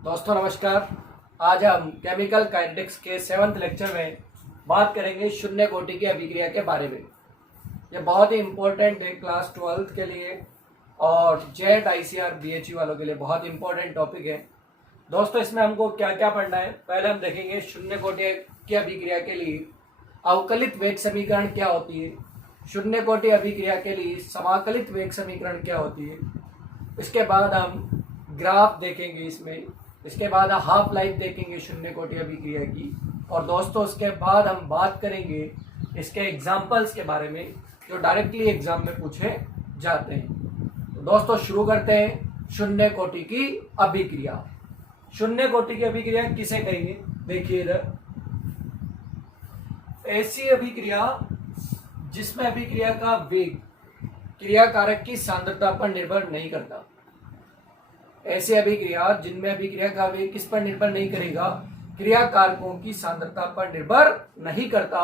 दोस्तों नमस्कार। आज हम केमिकल काइनेटिक्स के 7th लेक्चर में बात करेंगे शून्य कोटि की अभिक्रिया के बारे में। ये बहुत ही इम्पोर्टेंट है क्लास 12th के लिए और जेट ICR BHE वालों के लिए बहुत इंपॉर्टेंट टॉपिक है। दोस्तों इसमें हमको क्या क्या पढ़ना है, पहले हम देखेंगे शून्य कोटि की अभिक्रिया के लिए अवकलित वेग समीकरण क्या होती है, शून्य कोटि अभिक्रिया के लिए समाकलित वेग समीकरण क्या होती है। इसके बाद हम ग्राफ देखेंगे इसके बाद हाफ लाइफ देखेंगे शून्य कोटि अभिक्रिया की, और दोस्तों उसके बाद हम बात करेंगे इसके एग्जाम्पल्स के बारे में जो डायरेक्टली एग्जाम में पूछे जाते हैं। तो दोस्तों शुरू करते हैं शून्य कोटि की अभिक्रिया। शून्य कोटि की अभिक्रिया किसे कहेंगे, देखिए इधर ऐसी अभिक्रिया जिसमें अभिक्रिया का वेग क्रिया कारक की सांद्रता पर निर्भर नहीं करता। ऐसी अभिक्रिया जिनमें अभिक्रिया का वेग किस पर निर्भर नहीं करेगा, क्रिया कारकों की सांद्रता पर निर्भर नहीं करता,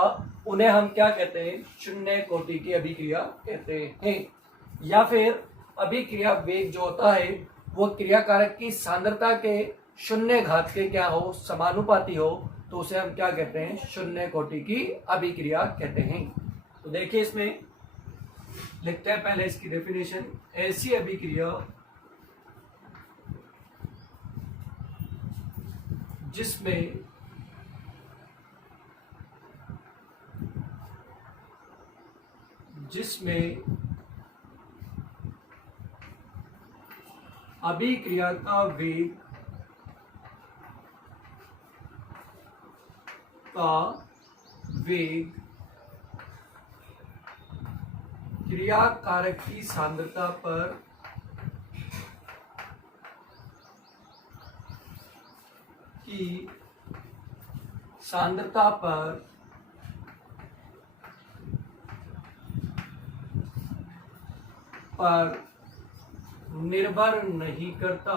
उन्हें हम क्या कहते हैं, शून्य कोटि की अभिक्रिया कहते हैं। या फिर अभिक्रिया वेग जो होता है वो क्रिया कारक की सांद्रता के शून्य घात के क्या हो, समानुपाती हो, तो उसे हम क्या कहते हैं, शून्य कोटि की अभिक्रिया कहते हैं। तो देखिए इसमें लिखते हैं पहले इसकी डेफिनेशन। ऐसी अभिक्रिया जिसमें अभिक्रिया का वेग क्रिया कारक की सांद्रता पर निर्भर नहीं करता,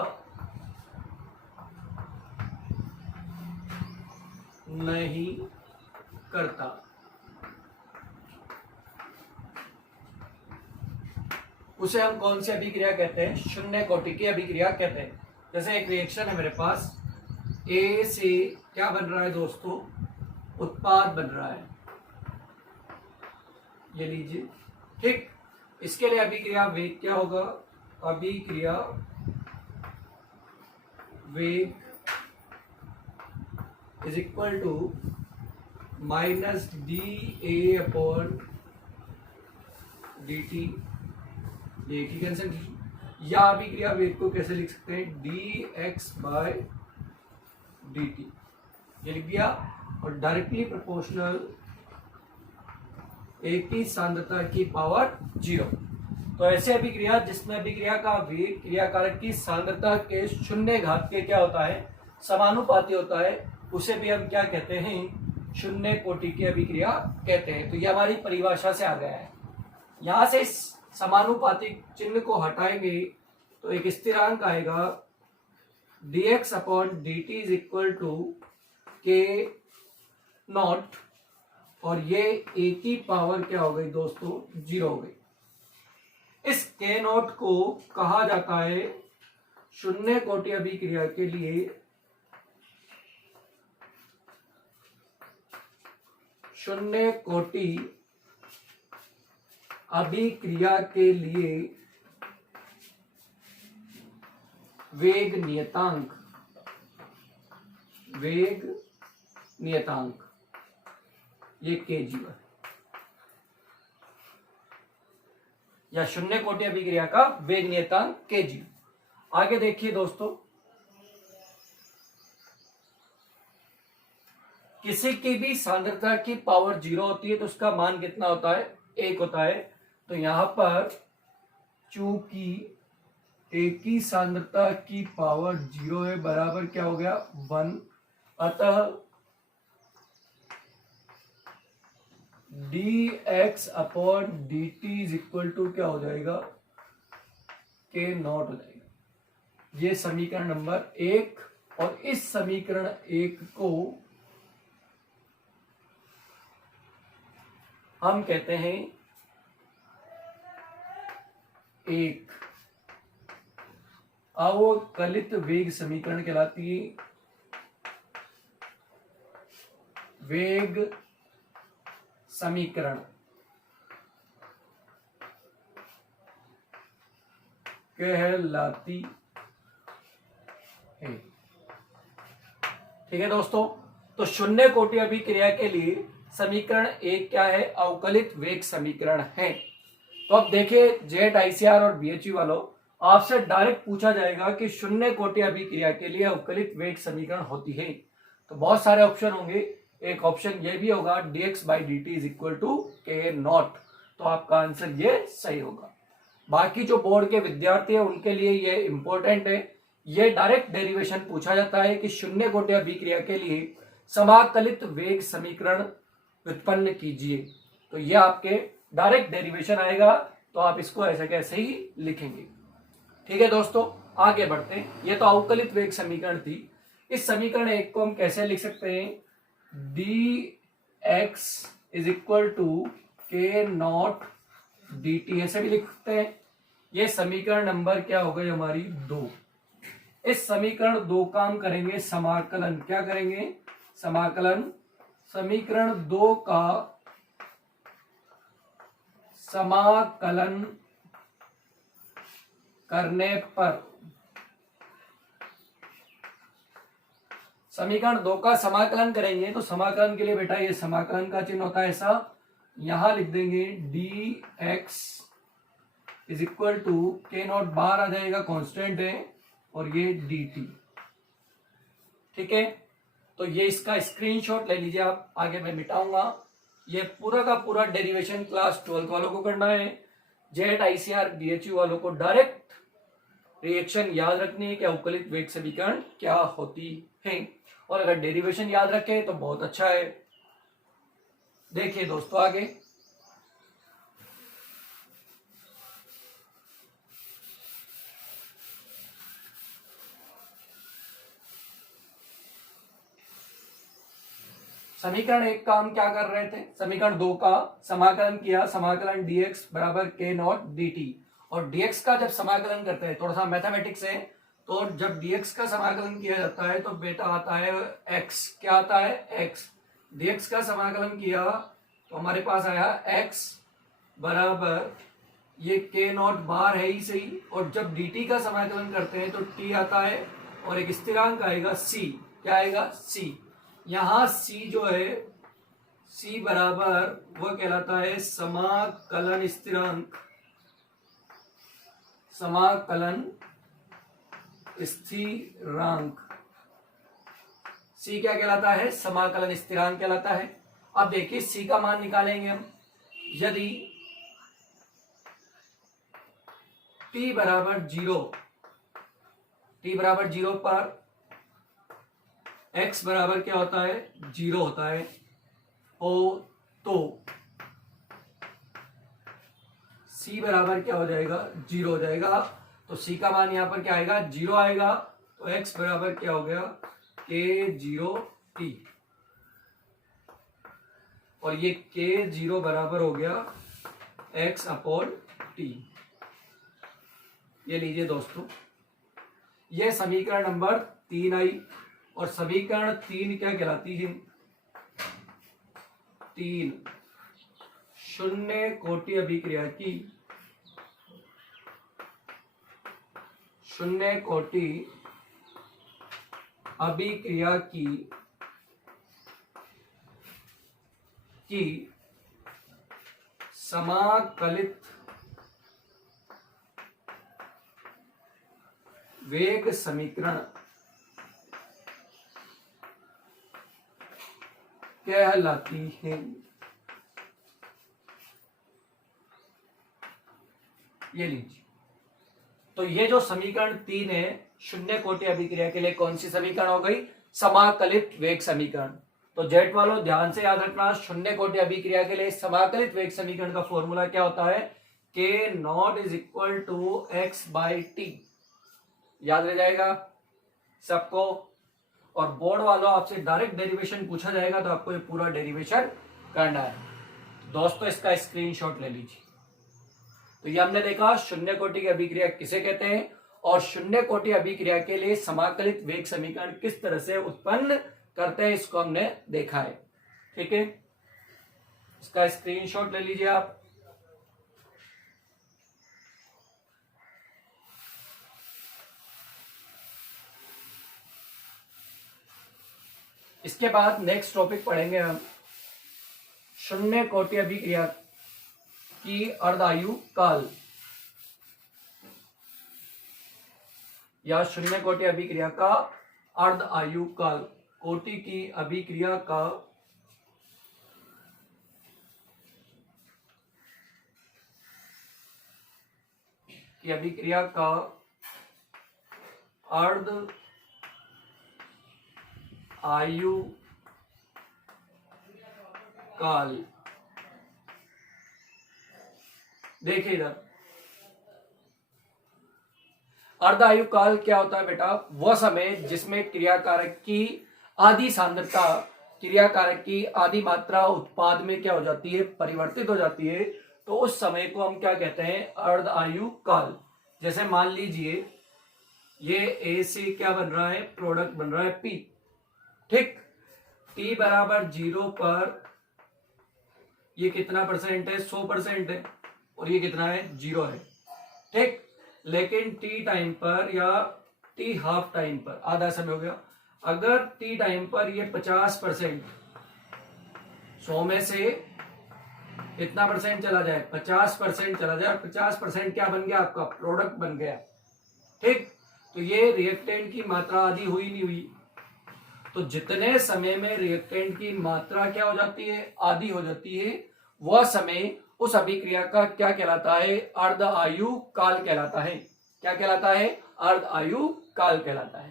उसे हम कौन सी अभिक्रिया कहते हैं, शून्य कोटि की अभिक्रिया कहते हैं। जैसे एक रिएक्शन है मेरे पास, ए से क्या बन रहा है दोस्तों, उत्पाद बन रहा है, ये लीजिए, ठीक। इसके लिए अभिक्रिया वेग क्या होगा, अभिक्रिया वेग इज इक्वल टू -dA/dt। ये कैंसिल, या अभिक्रिया वेग को कैसे लिख सकते हैं, dx/dt, ये लिख दिया। और डायरेक्टली प्रोपोर्शनल ए की सांद्रता की पावर 0। तो ऐसे अभिक्रिया जिसमें अभिक्रिया का वेग क्रिया कारक की सांद्रता के शून्य घात के क्या होता है, समानुपाती होता है, उसे भी हम क्या कहते हैं, शून्य कोटि की अभिक्रिया कहते हैं। तो ये हमारी परिभाषा से आ गया है। यहां से इस समानुपाती चिन्ह को हटाएंगे तो एक स्थिरांक आएगा, dx/dt is equal to k0, और ये a की पावर क्या हो गई दोस्तों, 0 हो गई। इस k0 को कहा जाता है शून्य कोटि अभिक्रिया के लिए वेग नियतांक, ये kg है, या शून्य कोटि अभिक्रिया का वेग नियतांक kg। आगे देखिए दोस्तों, किसी की भी सांद्रता की पावर 0 होती है तो उसका मान कितना होता है, 1 होता है। तो यहां पर चूंकि a की सांद्रता की पावर 0 है, बराबर क्या हो गया, 1, अतः dx/dt इज इक्वल टू क्या हो जाएगा, k0 हो जाएगा। ये समीकरण नंबर 1, और इस समीकरण 1 को हम कहते हैं एक अवकलित वेग समीकरण कहलाती है। वेग समीकरण कहलाती है। ठीक है दोस्तों, तो शून्य कोटि अभिक्रिया के लिए समीकरण एक क्या है? अवकलित वेग समीकरण है। तो अब देखिए जेट आईसीआर और बीएचयू वालों, आपसे डायरेक्ट पूछा जाएगा कि शून्य कोटि अभिक्रिया के लिए अवकलित वेग समीकरण होती है, तो बहुत सारे ऑप्शन होंगे। एक ऑप्शन ये भी होगा dx by D T is equal to K naught, तो आपका आंसर ये सही होगा। बाकी जो बोर्ड के विद्यार्थी है उनके लिए ये इंपॉर्टेंट है, ये डायरेक्ट डेरिवेशन पूछा जाता है कि शून्य कोटि अभिक्रिया के लिए समाकलित वेग समीकरण व्युत्पन्न कीजिए, तो ये आपके डायरेक्ट डेरिवेशन आएगा, तो आप इसको ऐसे कैसे ही लिखेंगे। ठीक है दोस्तों, आगे बढ़ते हैं। ये तो अवकलित वेग समीकरण थी। इस समीकरण एक को हम कैसे लिख सकते हैं? dx is equal to K not D T, ऐसे भी लिख सकते हैं। ये समीकरण नंबर क्या हो गई हमारी? 2। इस समीकरण 2 का हम करेंगे समाकलन। क्या करेंगे? समाकलन। समीकरण 2 का समाकलन करने पर, समीकरण 2 का समाकलन करेंगे तो समाकलन के लिए बेटा ये समाकलन का चिन्ह होता है ऐसा, यहां लिख देंगे dx is equal to K not, बाहर आ जाएगा कांस्टेंट है, और ये dt। ठीक है, तो ये इसका स्क्रीनशॉट ले लीजिए आप, आगे मैं मिटाऊंगा। ये पूरा का पूरा डेरिवेशन क्लास 12 वालों को करना है। जेट आईसीआर बीएचयू वालों को डायरेक्ट रिएक्शन याद रखनी है कि अवकलित वेग समीकरण क्या होती है, और अगर डेरिवेशन याद रखें तो बहुत अच्छा है। देखिए दोस्तों आगे, समीकरण 1 का हम क्या कर रहे थे? समीकरण 2 का समाकलन किया, समाकलन dx बराबर के नॉट dt, और dx का जब समाकलन करते हैं, थोड़ा सा मैथमेटिक्स है, तो जब dx का समाकलन किया जाता है तो बेटा आता है x। क्या आता है? x। dx का समाकलन किया तो हमारे पास आया x बराबर ये के नॉट बार है ही सही, और जब dt का समाकलन करते हैं तो t आता है, और एक स्थिरांक आएगा c। क्या आएगा? c। यहां c जो है, c बराबर वह कहलाता है समाकलन स्थिरांक। समाकलन स्थिरांक c क्या कहलाता है? समाकलन स्थिरांक कहलाता है। अब देखिए c का मान निकालेंगे हम। यदि t बराबर 0, t बराबर 0 पर x बराबर क्या होता है? 0 होता है, हो तो c बराबर क्या हो जाएगा? 0 हो जाएगा। तो c का मान यहां पर क्या आएगा? 0 आएगा, तो x बराबर क्या हो गया? k0t, और ये k0 बराबर हो गया x अपॉन t। ये लीजिए दोस्तों, ये समीकरण नंबर 3 आई, और समीकरण 3 क्या कहलाती है? 3 शून्य कोटि अभिक्रिया की, शून्य कोटि अभिक्रिया की समाकलित वेग समीकरण कहलाती है। ये लीजिए, तो ये जो समीकरण 3 है शून्य कोटि अभिक्रिया के लिए, कौन सी समीकरण हो गई? समाकलित वेग समीकरण। तो जेट वालों ध्यान से याद रखना, शून्य कोटि अभिक्रिया के लिए समाकलित वेग समीकरण का फॉर्मूला क्या होता है? K naught is equal to X by T. याद रह जाएगा सबको। और बोर्ड वालों आपसे डायरेक्ट डेरिवेशन पूछा जाएगा, तो आपको ये पूरा डेरिवेशन करना है। दोस्तों इसका स्क्रीनशॉट ले लीजिए। तो ये हमने देखा शून्य कोटि की अभिक्रिया किसे कहते हैं, और शून्य कोटि अभिक्रिया के लिए समाकलित वेग समीकरण किस तरह से उत्पन्न करते हैं इसको हमने देखा है। ठीक है, इसका स्क्रीनशॉट ले लीजिए आप। इसके बाद नेक्स्ट टॉपिक पढ़ेंगे हम शून्य कोटि अभिक्रिया की अर्धायु काल या शून्य कोटि अभिक्रिया का अर्ध आयु काल। कोटि की अभिक्रिया का अर्ध आयु काल। देखिए इधर अर्ध आयु काल क्या होता है बेटा? वह समय जिसमें क्रियाकारक की आधी सांद्रता, क्रियाकारक की आधी मात्रा उत्पाद में क्या हो जाती है? परिवर्तित हो जाती है। तो उस समय को हम क्या कहते हैं? अर्ध आयु काल। जैसे मान लीजिए ये ए से क्या बन रहा है? प्रोडक्ट बन रहा है पी। ठीक, टी बराबर 0 पर ये कितना परसेंट है? 100% है। और ये कितना है? 0 है। ठीक, लेकिन टी टाइम पर या टी हाफ टाइम पर, आधा समय हो गया, अगर टी टाइम पर ये 50%, 100 में से कितना परसेंट चला जाए? 50% चला जाए। और 50% क्या बन गया? आपका प्रोडक्ट बन गया। ठीक, तो ये रिएक्टेंट की मात्रा आधी हुई नहीं हुई? तो जितने समय में रिएक्टेंट की मात्रा क्या हो जाती है? आधी हो जाती है, वह समय उस अभिक्रिया का क्या कहलाता है? अर्ध आयु काल कहलाता है। क्या कहलाता है? अर्ध आयु काल कहलाता है।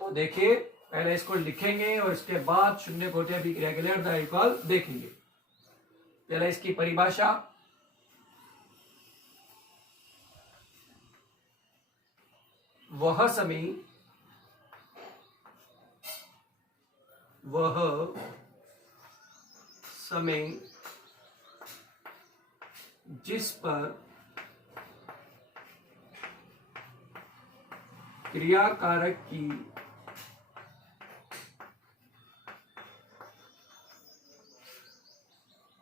तो देखिए, पहले इसको लिखेंगे और इसके बाद शून्य कोटि अभिक्रिया के लिए अर्ध आयु काल देखेंगे। पहले इसकी परिभाषा, वह समय जिस पर क्रियाकारक की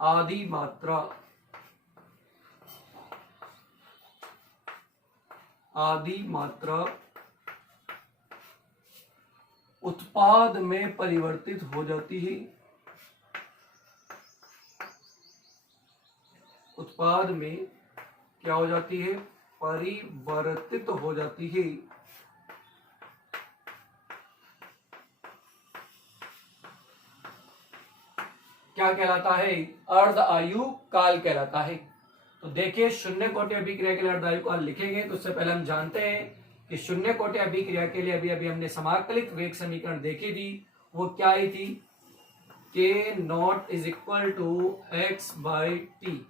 आधी मात्रा उत्पाद में परिवर्तित हो जाती है। उत्पाद में क्या हो जाती है? परिवर्तित हो जाती है। क्या कहलाता है? अर्ध आयु काल कहलाता है। तो देखिए, शून्य कोटि अभिक्रिया के लिए अर्ध आयु काल लिखेंगे तो उससे पहले हम जानते हैं कि शून्य कोटि अभिक्रिया के लिए अभी हमने समाकलित वेग समीकरण देखी थी। वो क्या आई थी? K naught is equal to x by T.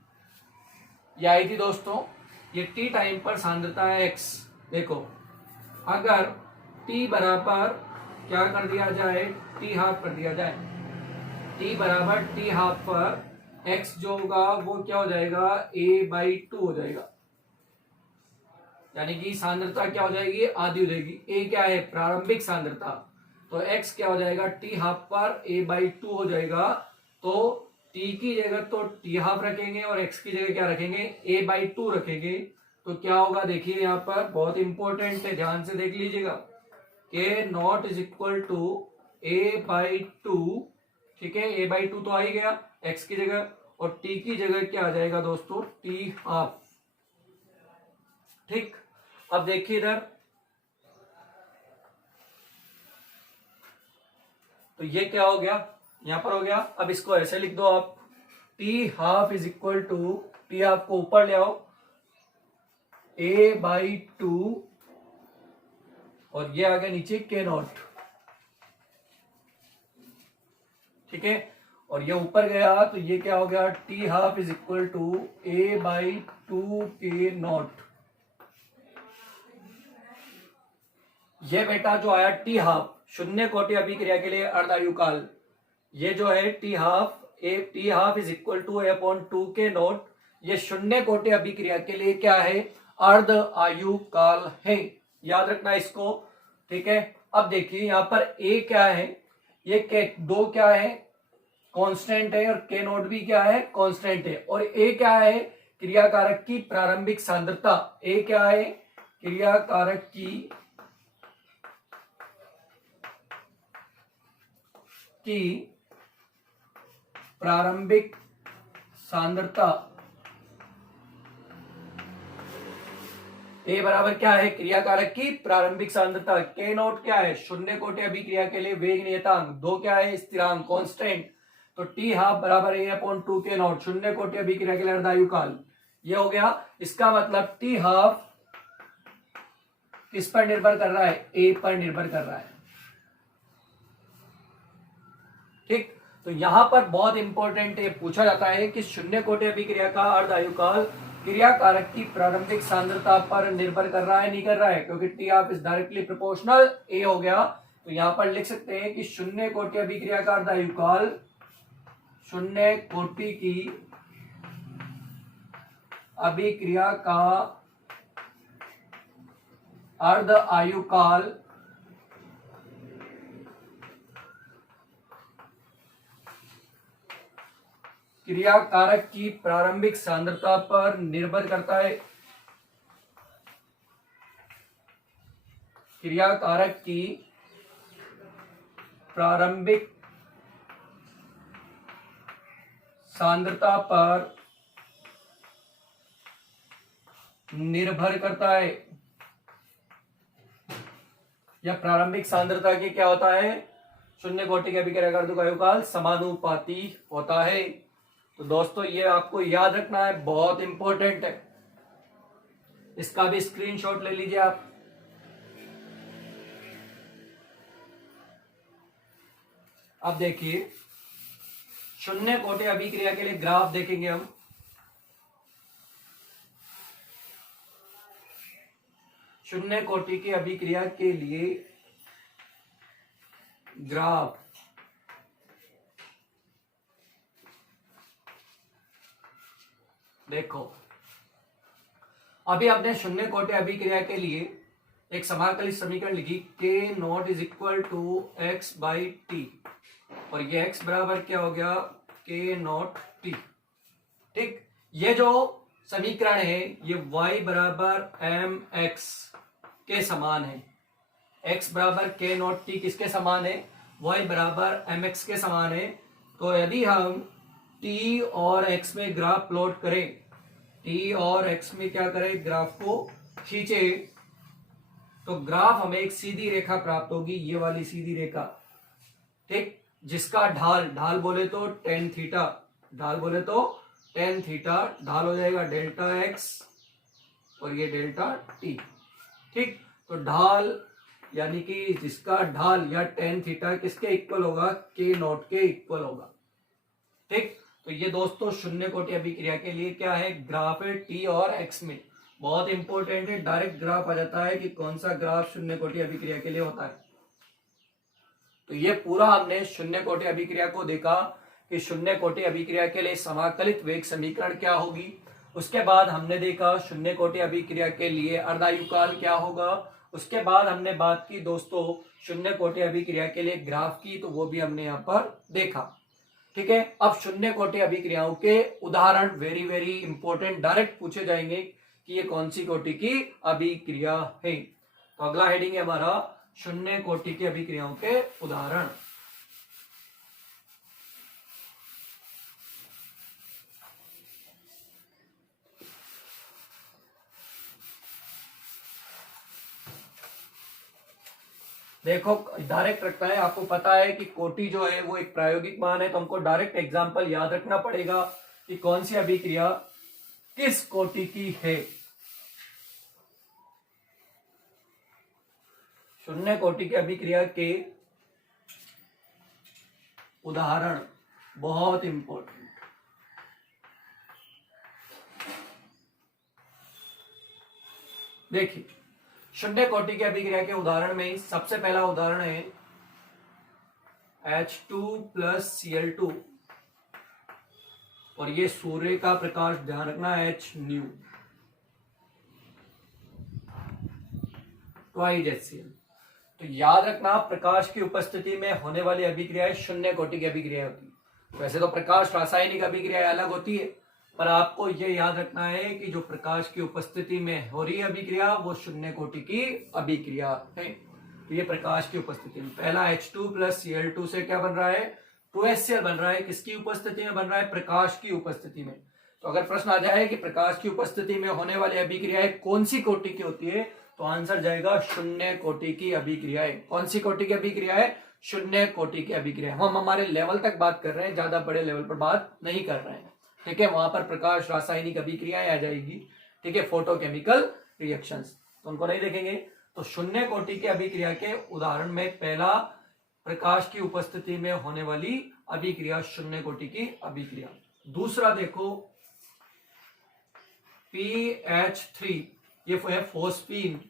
ये आई थी दोस्तों। ये टी टाइम पर सांद्रता है x। देखो, अगर t बराबर क्या कर दिया जाए? टी हाफ कर दिया जाए। t बराबर टी हाफ पर x जो होगा वो क्या हो जाएगा? a/2 हो जाएगा। यानी कि सांद्रता क्या हो जाएगी? आधी हो जाएगी। a क्या है? प्रारंभिक सांद्रता। तो x क्या हो जाएगा? टी हाफ पर a/2 हो जाएगा। तो t की जगह तो टी हाफ रखेंगे और x की जगह क्या रखेंगे? a/2 रखेंगे। तो क्या होगा? देखिए यहाँ पर बहुत इंपॉर्टेंट है, ध्यान से देख लीजिएगा। K naught is equal to a/2। ठीक है, a/2 तो आ ही गया x की जगह, और t की जगह क्या आ जाएगा दोस्तों? T half. ठीक, अब देखिए इधर, तो ये क्या हो गया? यहां पर हो गया। अब इसको ऐसे लिख दो आप, T half is equal to, T half को ऊपर ले आओ, a/2, और ये आ गया नीचे K नॉट। ठीक है, और ये ऊपर गया तो ये क्या हो गया? T half is equal to a/2 K naught. ये बेटा जो आया टी हाफ, शून्य कोटि अभिक्रिया के लिए अर्ध आयु काल, ये जो है T half is equal to a/2 K naught. ये शून्य कोटि अभिक्रिया के लिए क्या है? अर्ध आयु काल है। याद रखना इसको, ठीक है। अब देखिए यहाँ पर ए क्या है, ये के दो क्या है, कांस्टेंट है, और के नोट भी क्या है, कांस्टेंट है। और ए क्या है, क्रियाकारक की प्रारंभिक सांद्रता। ए क्या है, क्रियाकारक की प्रारंभिक सांद्रता। ए बराबर क्या है, क्रियाकारक की प्रारंभिक सांद्रता। के नोट क्या है, शून्य कोटि अभिक्रिया के लिए वेग नियतांक। दो क्या है, स्थिरांक कांस्टेंट। तो टी हाफ बराबर ए अपॉन 2 के नोट, शून्य कोटि अभिक्रिया के लिए अर्धायु काल। ये हो गया। इसका मतलब टी हाफ किस पर निर्भर कर रहा है, ए पर निर्भर कर रहा है, ठीक। तो यहां पर बहुत इंपॉर्टेंट है, पूछा जाता है कि शून्य कोटि अभिक्रिया का अर्धायु काल क्रियाकारक की प्रारंभिक सांद्रता पर निर्भर कर रहा है, नहीं कर रहा है, क्योंकि T of is directly proportional ए हो गया। तो यहां पर लिख सकते हैं कि शून्य कोटि अभिक्रिया का अर्धायु काल, शून्य कोटि की अभिक्रिया का अर्ध आयु काल क्रियाकारक की प्रारंभिक सांद्रता पर निर्भर करता है। क्रियाकारक की प्रारंभिक सांद्रता पर निर्भर करता है, या प्रारंभिक सांद्रता की क्या होता है, शून्य कोटि के अभिक्रिया का अर्धायु काल समानुपाती होता है। तो दोस्तों ये आपको याद रखना है, बहुत इंपॉर्टेंट है। इसका भी स्क्रीनशॉट ले लीजिए आप। अब देखिए शून्य कोटि अभिक्रिया के लिए ग्राफ देखेंगे हम। शून्य कोटि की अभिक्रिया के लिए ग्राफ, देखो अभी आपने शून्य कोटि अभिक्रिया के लिए एक समाकलित समीकरण लिखी, K naught is equal to X by T, और ये x बराबर क्या हो गया, के नॉट टी, ठीक। ये जो समीकरण है ये y बराबर एम एक्स के समान है। x बराबर के नॉट टी किसके समान है, y बराबर एम एक्स के समान है। तो यदि हम t और x में ग्राफ प्लॉट करें, t और x में क्या करें, ग्राफ को खींचे, तो ग्राफ हमें एक सीधी रेखा प्राप्त होगी, ये वाली सीधी रेखा, ठीक, जिसका ढाल, ढाल बोले तो टेन थीटा, ढाल बोले तो टेन थीटा, ढाल हो जाएगा डेल्टा एक्स और ये डेल्टा टी, ठीक। तो ढाल यानी कि जिसका ढाल या टेन थीटा किसके इक्वल होगा, के नॉट के इक्वल होगा, ठीक। तो ये दोस्तों शून्य कोटि अभिक्रिया के लिए क्या है, ग्राफ है टी और एक्स में। बहुत इंपॉर्टेंट है, डायरेक्ट ग्राफ आ जाता है कि कौन सा ग्राफ शून्य कोटि अभिक्रिया के लिए होता है। तो ये पूरा हमने शून्य कोटि अभिक्रिया को देखा कि शून्य कोटि अभिक्रिया के लिए समाकलित वेग समीकरण क्या होगी। उसके बाद हमने देखा शून्य कोटि अभिक्रिया के लिए अर्धायु काल क्या होगा। उसके बाद हमने बात की दोस्तों शून्य कोटि अभिक्रिया के लिए ग्राफ की, तो वो भी हमने यहाँ पर देखा, ठीक है। अब शून्य कोटि अभिक्रियाओं के उदाहरण वेरी वेरी इंपॉर्टेंट डायरेक्ट पूछे जाएंगे कि ये कौन सी कोटि की अभिक्रिया है। तो अगला हेडिंग है हमारा शून्य कोटि की अभिक्रियाओं के उदाहरण। देखो डायरेक्ट रखता है, आपको पता है कि कोटि जो है वो एक प्रायोगिक मान है, तो हमको डायरेक्ट एग्जांपल याद रखना पड़ेगा कि कौन सी अभिक्रिया किस कोटि की है। शून्य कोटि की अभिक्रिया के उदाहरण बहुत इंपॉर्टेंट। देखिए शून्य कोटि की अभिक्रिया के उदाहरण में सबसे पहला उदाहरण है H2 प्लस Cl2, और ये सूर्य का प्रकाश, ध्यान रखना H न्यू। Twice HCl। तो याद रखना, प्रकाश की उपस्थिति में होने वाली अभिक्रियाएं शून्य कोटि की अभिक्रिया होती है। वैसे तो प्रकाश रासायनिक अभिक्रिया अलग होती है, पर आपको ये याद रखना है कि जो प्रकाश की उपस्थिति में हो रही अभिक्रिया वो शून्य कोटि की अभिक्रिया है। तो ये प्रकाश की उपस्थिति में पहला H2 + Cl2 से क्या बन रहा है, 2HCl बन रहा है। किसकी उपस्थिति में बन रहा है, प्रकाश की उपस्थिति में। तो अगर प्रश्न आ जाए कि प्रकाश की उपस्थिति में होने वाली अभिक्रियाएं कौन सी कोटि की होती है, तो आंसर जाएगा शून्य कोटि की अभिक्रियाएं। कौन सी कोटि की अभिक्रियाएं, शून्य कोटि की अभिक्रिया। हम हमारे लेवल तक बात कर रहे हैं, ज्यादा बड़े लेवल पर बात नहीं कर रहे हैं, ठीक है। वहां पर प्रकाश रासायनिक अभिक्रियाएं आ जाएगी, ठीक है, फोटोकेमिकल रिएक्शंस, तो उनको नहीं देखेंगे। तो शून्य कोटि की अभिक्रिया के उदाहरण में पहला प्रकाश की उपस्थिति में होने वाली अभिक्रिया शून्य कोटि की अभिक्रिया। दूसरा देखो PH3, ये है फोस्फीन।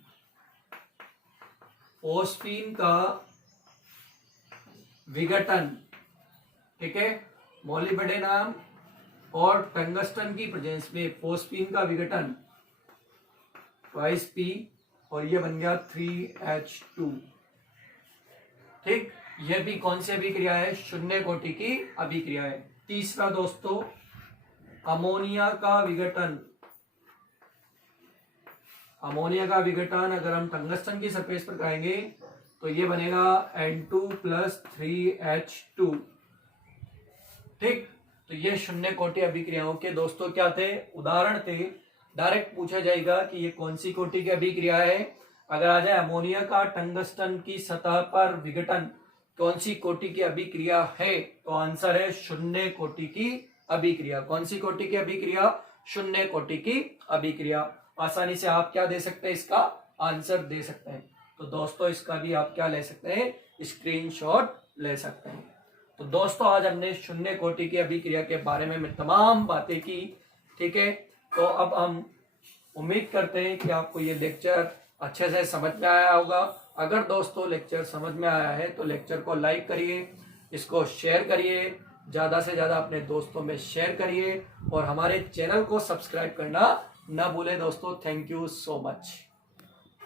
फोस्फीन का विघटन, ठीक है, मोलिब्डेनम और टंगस्टन की प्रेजेंस में फोस्फीन का विघटन 2P और ये बन गया 3H2, ठीक। ये भी कौन सी अभिक्रिया है, शून्य कोटि की अभिक्रिया है। तीसरा दोस्तों अमोनिया का विघटन। अमोनिया का विघटन अगर हम टंगस्टन की सरफेस पर कराएंगे तो ये बनेगा N2 + 3H2, ठीक। तो ये शून्य कोटि अभिक्रियाओं के दोस्तों क्या थे, उदाहरण थे। डायरेक्ट पूछा जाएगा कि ये कौन सी कोटि की अभिक्रिया है। अगर आ जाए अमोनिया का टंगस्टन की सतह पर विघटन कौन सी कोटि की अभिक्रिया है, तो आंसर है शून्य कोटि की अभिक्रिया। कौन सी कोटि की अभिक्रिया, शून्य कोटि की अभिक्रिया। आसानी से आप क्या दे सकते हैं, इसका आंसर दे सकते हैं। तो दोस्तों इसका भी आप क्या ले सकते हैं, स्क्रीनशॉट ले सकते हैं। तो दोस्तों आज हमने शून्य कोटि की अभिक्रिया के बारे में तमाम बातें की, ठीक है। तो अब हम उम्मीद करते हैं कि आपको ये लेक्चर अच्छे से समझ में आया होगा। अगर दोस्तों लेक्चर समझ में आया है तो लेक्चर को लाइक करिए, इसको शेयर करिए, ज्यादा से ज्यादा अपने दोस्तों में शेयर करिए और हमारे चैनल को सब्सक्राइब करना ना भूलें दोस्तों। Thank you so much.